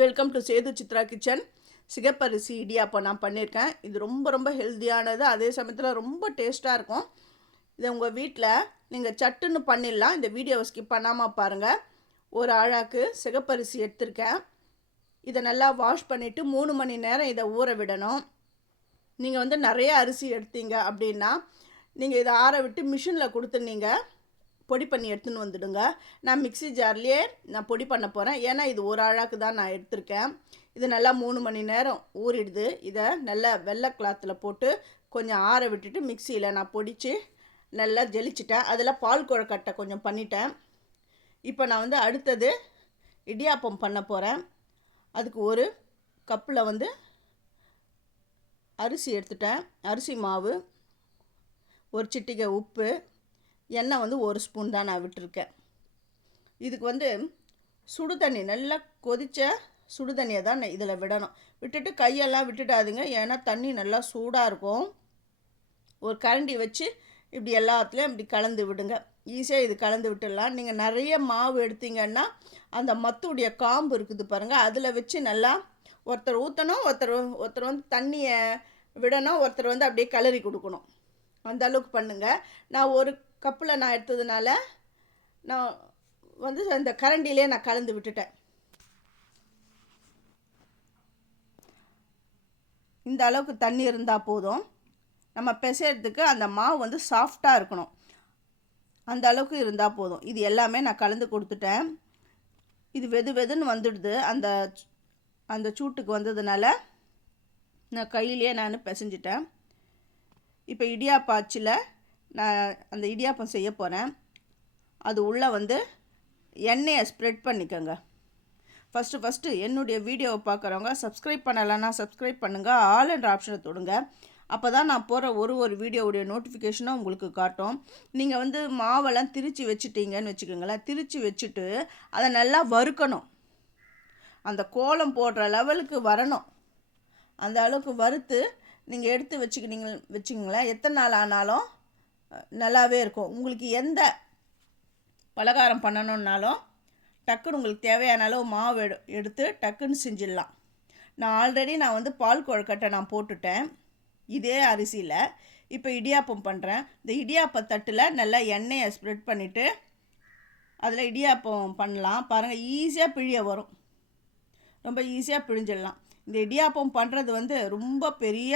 Welcome to Sethu Chitra kitchen சிகப்பரிசி idiyappam நான் பண்ணியிருக்கேன் இது ரொம்ப ரொம்ப ஹெல்த்தியானது அதே சமயத்தில் ரொம்ப டேஸ்ட்டாக இருக்கும். இதை உங்கள் வீட்டில் நீங்கள் சட்டுன்னு பண்ணிடலாம். இந்த வீடியோவை ஸ்கிப் பண்ணாமல் பாருங்கள் ஒரு ஆழாக்கு சிகப்பரிசி எடுத்திருக்கேன். இதை நல்லா வாஷ் பண்ணிவிட்டு மூணு மணி நேரம் இதை ஊற விடணும். நீங்கள் வந்து நிறைய அரிசி எடுத்தீங்க அப்படின்னா நீங்கள் இதை ஆற விட்டு மிஷினில் கொடுத்துருந்தீங்க. பொடி பண்ணி எடுத்துன்னு வந்துடுங்க. நான் மிக்சி ஜார்லேயே நான் பொடி பண்ண போகிறேன் ஏன்னா இது ஒரு அழாக்கு தான் நான் எடுத்திருக்கேன். இது நல்லா மூணு மணி நேரம் ஊறிடுது. இதை நல்லா வெள்ளை கிளாத்தில் போட்டு கொஞ்சம் ஆற விட்டுட்டு மிக்சியில் நான் பொடித்து நல்லா ஜெலிச்சிட்டேன். அதில் பால் குழக்கட்டை கொஞ்சம் பண்ணிட்டேன். இப்போ நான் வந்து அடுத்தது இடியாப்பம் பண்ண போகிறேன் அதுக்கு ஒரு கப்பில் வந்து அரிசி எடுத்துட்டேன். அரிசி மாவு ஒரு சிட்டிகை உப்பு எண்ணெய் வந்து ஒரு ஸ்பூன் தான் நான் விட்டுருக்கேன். இதுக்கு வந்து சுடு தண்ணி நல்லா கொதித்த சுடு தண்ணியை தான் இதில் விடணும். விட்டுட்டு கையெல்லாம் விட்டுடாதுங்க ஏன்னா தண்ணி நல்லா சூடாக இருக்கும். ஒரு கரண்டி வச்சு இப்படி எல்லாத்துலேயும் இப்படி கலந்து விடுங்க. ஈஸியாக இது கலந்து விட்டுடலாம். நீங்கள் நிறைய மாவு எடுத்தீங்கன்னா அந்த மத்துடைய காம்பு இருக்குது பாருங்கள் அதில் வச்சு நல்லா ஒருத்தர் ஊற்றணும் ஒருத்தர் ஒருத்தர் வந்து தண்ணியை விடணும் ஒருத்தர் வந்து அப்படியே கலரி கொடுக்கணும். அந்த அளவுக்கு பண்ணுங்கள் நான் ஒரு கப்பில் நான் எடுத்ததுனால நான் வந்து அந்த கரண்டிலே நான் கலந்து விட்டுட்டேன். இந்த அளவுக்கு தண்ணி இருந்தால் போதும். நம்ம பிசைறதுக்கு அந்த மாவு வந்து சாஃப்டாக இருக்கணும். அந்த அளவுக்கு இருந்தால் போதும். இது எல்லாமே நான் கலந்து கொடுத்துட்டேன். இது வெது வெதுன்னு வந்துடுது. அந்த அந்த சூட்டுக்கு வந்ததுனால நான் கையிலேயே நான் பிசைஞ்சிட்டேன். இப்போ இடியாப்பாச்சில் நான் அந்த இடியாப்பம் செய்ய போகிறேன் அது உள்ளே வந்து எண்ணெயை ஸ்ப்ரெட் பண்ணிக்கோங்க. ஃபஸ்ட்டு ஃபஸ்ட்டு என்னுடைய வீடியோவை பார்க்குறவங்க சப்ஸ்கிரைப் பண்ணலைன்னா சப்ஸ்கிரைப் பண்ணுங்கள் ஆல் என்ற ஆப்ஷனை தொடுங்க. அப்போ தான் நான் போகிற ஒரு ஒரு வீடியோவுடைய நோட்டிஃபிகேஷனும் உங்களுக்கு காட்டும். நீங்கள் வந்து மாவெல்லாம் திரித்து வச்சுட்டீங்கன்னு வச்சுக்கோங்களேன். திரித்து வச்சுட்டு அதை நல்லா வறுக்கணும். அந்த கோலம் போடுற லெவலுக்கு வரணும். அந்த அளவுக்கு வறுத்து நீங்கள் எடுத்து வச்சுக்கினீங்க வச்சுக்கிங்களேன். எத்தனை நாள் ஆனாலும் நல்லாவே இருக்கும். உங்களுக்கு எந்த பலகாரம் பண்ணணுன்னாலும் டக்குன்னு உங்களுக்கு தேவையான அளவு மாவு எடு எடுத்து டக்குன்னு செஞ்சிடலாம். நான் ஆல்ரெடி நான் வந்து பால் கொழுக்கட்டை நான் போட்டுட்டேன். இதே அரிசியில் இப்போ இடியாப்பம் பண்ணுறேன் இந்த இடியாப்ப தட்டில் நல்லா எண்ணெயை ஸ்ப்ரெட் பண்ணிவிட்டு அதில் இடியாப்பம் பண்ணலாம். பாருங்கள் ஈஸியாக பிழிய வரும். ரொம்ப ஈஸியாக பிழிஞ்சிடலாம். இந்த இடியாப்பம் பண்ணுறது வந்து ரொம்ப பெரிய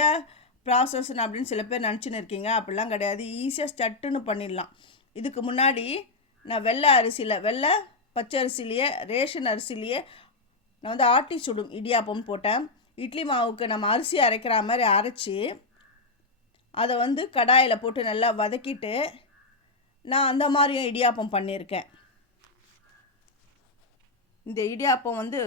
ப்ராசஸ்னு அப்படின்னு சில பேர் நினச்சின்னு இருக்கீங்க. அப்படிலாம் கிடையாது. ஈஸியாக சட்டுன்னு பண்ணிடலாம். இதுக்கு முன்னாடி நான் வெள்ளை அரிசியில் வெள்ளை பச்சை அரிசிலேயே ரேஷன் அரிசிலேயே நான் வந்து ஆட்டி சுடும் இடியாப்பம் போட்டேன். இட்லி மாவுக்கு நம்ம அரிசி அரைக்கிற மாதிரி அரைச்சி அதை வந்து கடாயில் போட்டு நல்லா வதக்கிட்டு நான் அந்த மாதிரியும் இடியாப்பம் பண்ணியிருக்கேன். இந்த இடியாப்பம் வந்து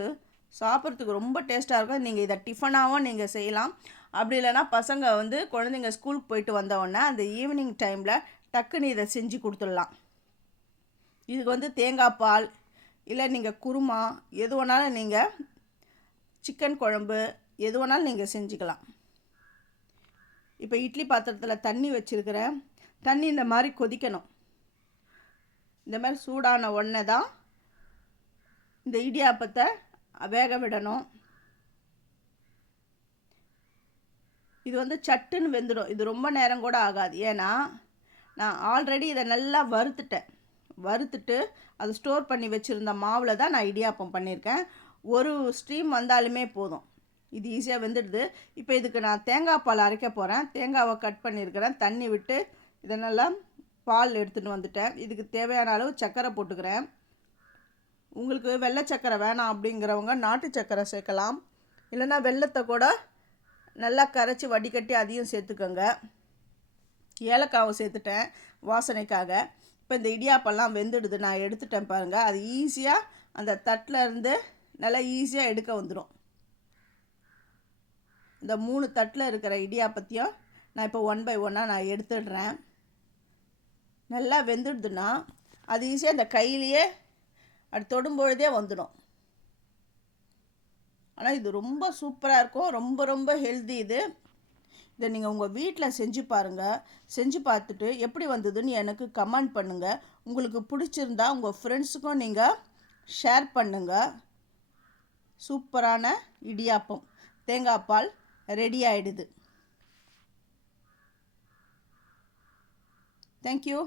சாப்பிட்றதுக்கு ரொம்ப டேஸ்ட்டாக இருக்கும். நீங்கள் இதை டிஃபனாகவும் நீங்கள் செய்யலாம். அப்படி இல்லைனா பசங்க வந்து குழந்தைங்க ஸ்கூலுக்கு போயிட்டு வந்தவொடனே அந்த ஈவினிங் டைமில் டக்குன்னு இதை செஞ்சு கொடுத்துடலாம். இதுக்கு வந்து தேங்காய் பால் இல்லை நீங்கள் குருமா எது வேணாலும் நீங்கள் சிக்கன் குழம்பு எது வேணாலும் நீங்கள் செஞ்சுக்கலாம். இப்போ இட்லி பாத்திரத்தில் தண்ணி வச்சுருக்கிறேன் தண்ணி இந்த மாதிரி கொதிக்கணும். இந்த மாதிரி சூடான உடனே தான் இந்த இடியாப்பத்தை வேக விடணும். இது வந்து சட்டுன்னு வெந்துடும். இது ரொம்ப நேரம் கூட ஆகாது. ஏன்னா நான் ஆல்ரெடி இதை நல்லா வறுத்துட்டேன். வறுத்துட்டு அதை ஸ்டோர் பண்ணி வச்சுருந்த மாவில் தான் நான் இடியாப்பம் பண்ணியிருக்கேன். ஒரு ஸ்ட்ரீம் வந்தாலுமே போதும். இது ஈஸியாக வெந்துடுது. இப்போ இதுக்கு நான் தேங்காய் பால் அரைக்க போகிறேன் தேங்காவை கட் பண்ணியிருக்கிறேன். தண்ணி விட்டு இதை நல்லா பால் எடுத்துகிட்டு வந்துட்டேன். இதுக்கு தேவையான அளவு சர்க்கரை போட்டுக்கிறேன். உங்களுக்கு வெள்ளை சர்க்கரை வேணாம் அப்படிங்கிறவங்க நாட்டு சர்க்கரை சேர்க்கலாம். இல்லைன்னா வெள்ளத்தை கூட நல்லா கரைச்சி வடிகட்டி அதையும் சேர்த்துக்கோங்க. ஏலக்காவை சேர்த்துட்டேன் வாசனைக்காக. இப்போ இந்த இடியாப்பெல்லாம் வெந்துடுது. நான் எடுத்துட்டேன் பாருங்கள் அது ஈஸியாக அந்த தட்டில் இருந்து நல்லா ஈஸியாக எடுக்க வந்துடும் இந்த மூணு தட்டில் இருக்கிற இடியாப்பத்தையும் நான் இப்போ ஒன் பை ஒன்னாக நான் எடுத்துடுறேன். நல்லா வெந்துடுதுன்னா அது ஈஸியாக இந்த கையிலேயே அது தொடும்பொழுதே வந்துடும். ஆனால் இது ரொம்ப சூப்பராக இருக்கும். ரொம்ப ரொம்ப ஹெல்தி இது. இதை நீங்கள் உங்கள் வீட்டில் செஞ்சு பாருங்கள் செஞ்சு பார்த்துட்டு எப்படி வந்ததுன்னு எனக்கு கமெண்ட் பண்ணுங்கள் உங்களுக்கு பிடிச்சிருந்தா உங்கள் ஃப்ரெண்ட்ஸுக்கும் நீங்கள் ஷேர் பண்ணுங்கள் சூப்பரான இடியாப்பம். தேங்காய் பால் ரெடி ஆகிடுது தேங்க்யூ